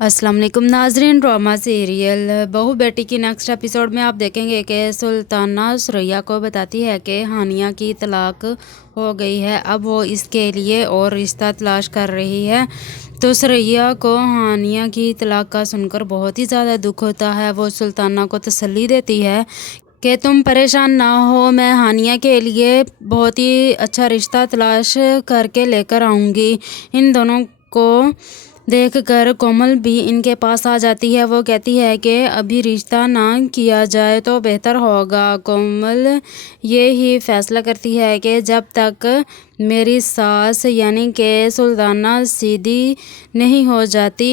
अस्सलाम वालेकुम नाजरीन। ड्रामा सीरियल बहू बेटी की नेक्स्ट एपिसोड में आप देखेंगे कि सुल्ताना सुरैया को बताती है कि हानिया की तलाक हो गई है। अब वो इसके लिए और रिश्ता तलाश कर रही है। तो सुरैया को हानिया की तलाक का सुनकर बहुत ही ज़्यादा दुख होता है। वो सुल्ताना को तसल्ली देती है कि तुम परेशान ना हो, मैं हानिया के लिए बहुत ही अच्छा रिश्ता तलाश करके लेकर आऊँगी। इन दोनों को देखकर कोमल भी इनके पास आ जाती है। वो कहती है कि अभी रिश्ता ना किया जाए तो बेहतर होगा। कोमल ये ही फैसला करती है कि जब तक मेरी सास यानी कि सुल्ताना सीधी नहीं हो जाती,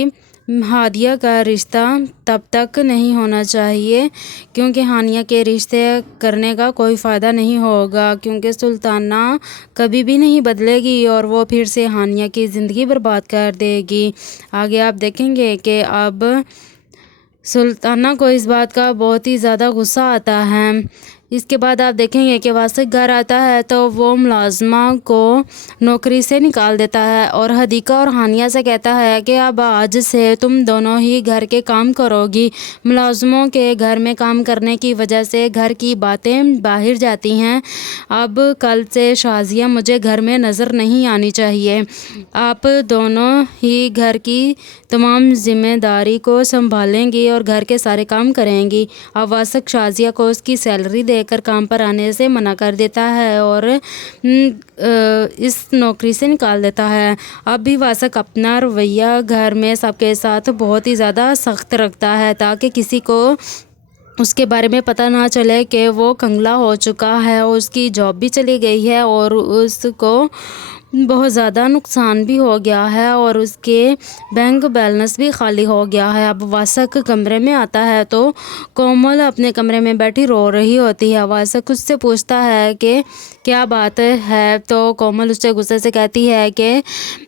हादिया का रिश्ता तब तक नहीं होना चाहिए, क्योंकि हानिया के रिश्ते करने का कोई फ़ायदा नहीं होगा, क्योंकि सुल्ताना कभी भी नहीं बदलेगी और वो फिर से हानिया की ज़िंदगी बर्बाद कर देगी। आगे आप देखेंगे कि अब सुल्ताना को इस बात का बहुत ही ज़्यादा गुस्सा आता है। इसके बाद आप देखेंगे कि वासिक घर आता है तो वो मुलाजमा को नौकरी से निकाल देता है और हदीका और हानिया से कहता है कि अब आज से तुम दोनों ही घर के काम करोगी। मुलाजमों के घर में काम करने की वजह से घर की बातें बाहर जाती हैं। अब कल से शाजिया मुझे घर में नज़र नहीं आनी चाहिए। आप दोनों ही घर की तमाम जिम्मेदारी को संभालेंगी और घर के सारे काम करेंगी। अब वासिक शाजिया को उसकी सैलरी देकर काम पर आने से मना कर देता है और इस नौकरी से निकाल देता है। अब भी वासिक अपना रवैया घर में सबके साथ बहुत ही ज़्यादा सख्त रखता है, ताकि किसी को उसके बारे में पता ना चले कि वो कंगला हो चुका है, उसकी जॉब भी चली गई है और उसको बहुत ज़्यादा नुकसान भी हो गया है और उसके बैंक बैलेंस भी खाली हो गया है। अब वासिक कमरे में आता है तो कोमल अपने कमरे में बैठी रो रही होती है। वासिक उससे पूछता है कि क्या बात है, तो कोमल उससे गुस्से से कहती है कि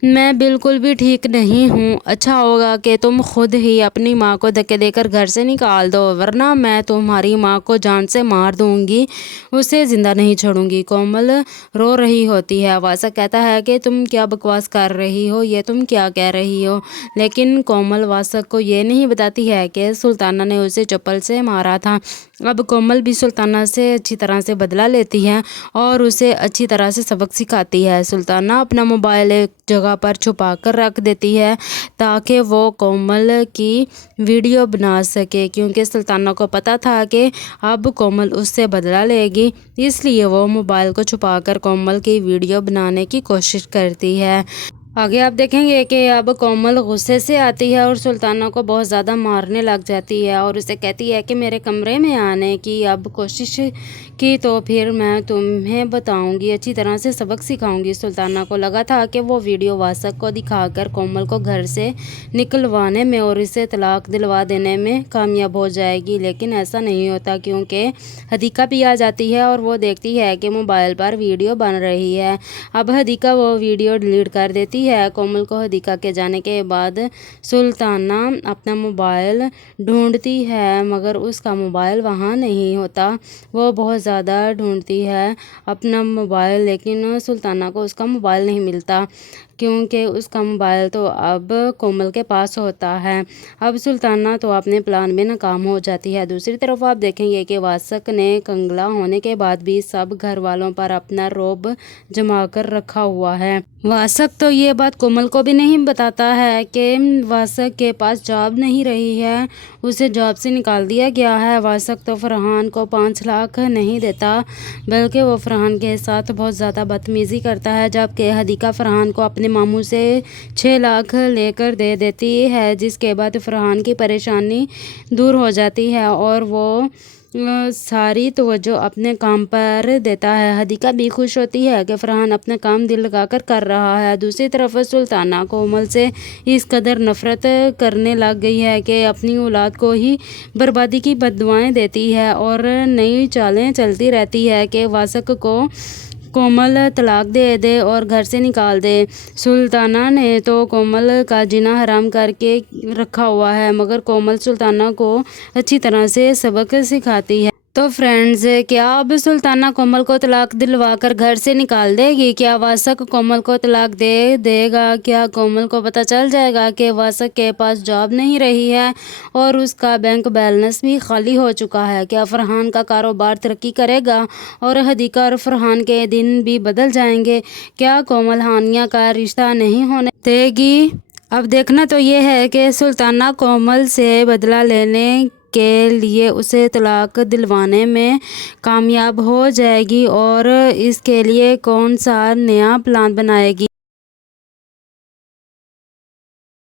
मैं बिल्कुल भी ठीक नहीं हूँ। अच्छा होगा कि तुम खुद ही अपनी माँ को धक्के देकर घर से निकाल दो, वरना मैं तुम्हारी माँ को जान से मार दूँगी, उसे ज़िंदा नहीं छोड़ूंगी। कोमल रो रही होती है। वासिक कहता है कि तुम क्या बकवास कर रही हो, ये तुम क्या कह रही हो। लेकिन कोमल वासिक को ये नहीं बताती है कि सुल्ताना ने उसे चप्पल से मारा था। अब कोमल भी सुल्ताना से अच्छी तरह से बदला लेती है और उसे अच्छी तरह से सबक सिखाती है। सुल्ताना अपना मोबाइल एक जगह पर छुपा कर रख देती है ताकि वो कोमल की वीडियो बना सके, क्योंकि सुल्ताना को पता था कि अब कोमल उससे बदला लेगी, इसलिए वो मोबाइल को छुपाकर कोमल की वीडियो बनाने की कोशिश करती है। आगे आप देखेंगे कि अब कोमल गुस्से से आती है और सुल्ताना को बहुत ज़्यादा मारने लग जाती है और उसे कहती है कि मेरे कमरे में आने की अब कोशिश की तो फिर मैं तुम्हें बताऊंगी, अच्छी तरह से सबक सिखाऊंगी। सुल्ताना को लगा था कि वो वीडियो वासिक को दिखाकर कोमल को घर से निकलवाने में और इसे तलाक दिलवा देने में कामयाब हो जाएगी, लेकिन ऐसा नहीं होता, क्योंकि हदीका भी आ जाती है और वो देखती है कि मोबाइल पर वीडियो बन रही है। अब हदीका वो वीडियो डिलीट कर देती है। कोमल को हदीका के जाने के बाद सुल्ताना अपना मोबाइल ढूंढती है, मगर उसका मोबाइल वहाँ नहीं होता। वो बहुत ज़्यादा ढूंढती है अपना मोबाइल, लेकिन सुल्ताना को उसका मोबाइल नहीं मिलता, क्योंकि उसका मोबाइल तो अब कोमल के पास होता है। अब सुल्ताना तो अपने प्लान में नाकाम हो जाती है। दूसरी तरफ आप देखेंगे कि वासिक ने कंगला होने के बाद भी सब घर वालों पर अपना रौब जमा कर रखा हुआ है। वासिक तो ये बात कोमल को भी नहीं बताता है कि वासिक के पास जॉब नहीं रही है, उसे जॉब से निकाल दिया गया है। वासिक तो फरहान को 5 लाख नहीं देता, बल्कि वो फरहान के साथ बहुत ज़्यादा बदतमीज़ी करता है, जबकि हदीका फरहान को अपने मामू से 6 लाख लेकर दे देती है, जिसके बाद फरहान की परेशानी दूर हो जाती है और वो सारी तवज्जो अपने काम पर देता है। हदीका भी खुश होती है कि फरहान अपना काम दिल लगाकर कर रहा है। दूसरी तरफ सुल्ताना कोमल से इस कदर नफ़रत करने लग गई है कि अपनी औलाद को ही बर्बादी की बद्दुआएं देती है और नई चालें चलती रहती है कि वासिक को कोमल तलाक दे दे और घर से निकाल दे। सुल्ताना ने तो कोमल का जीना हराम करके रखा हुआ है, मगर कोमल सुल्ताना को अच्छी तरह से सबक सिखाती है। تو فرینڈز، کیا اب سلطانہ کومل کو طلاق دلوا کر گھر سے نکال دے گی؟ کیا واسک کومل کو طلاق دے گا؟ کیا کومل کو پتہ چل جائے گا کہ واسک کے پاس جاب نہیں رہی ہے اور اس کا بینک بیلنس بھی خالی ہو چکا ہے؟ کیا فرحان کا کاروبار ترقی کرے گا اور ہدیقہ اور فرحان کے دن بھی بدل جائیں گے؟ کیا کومل ہانیہ کا رشتہ نہیں ہونے دے گی؟ اب دیکھنا تو یہ ہے کہ سلطانہ کومل سے بدلہ لینے کے لیے اسے طلاق دلوانے میں کامیاب ہو جائے گی اور اس کے لیے کون سا نیا پلان بنائے گی۔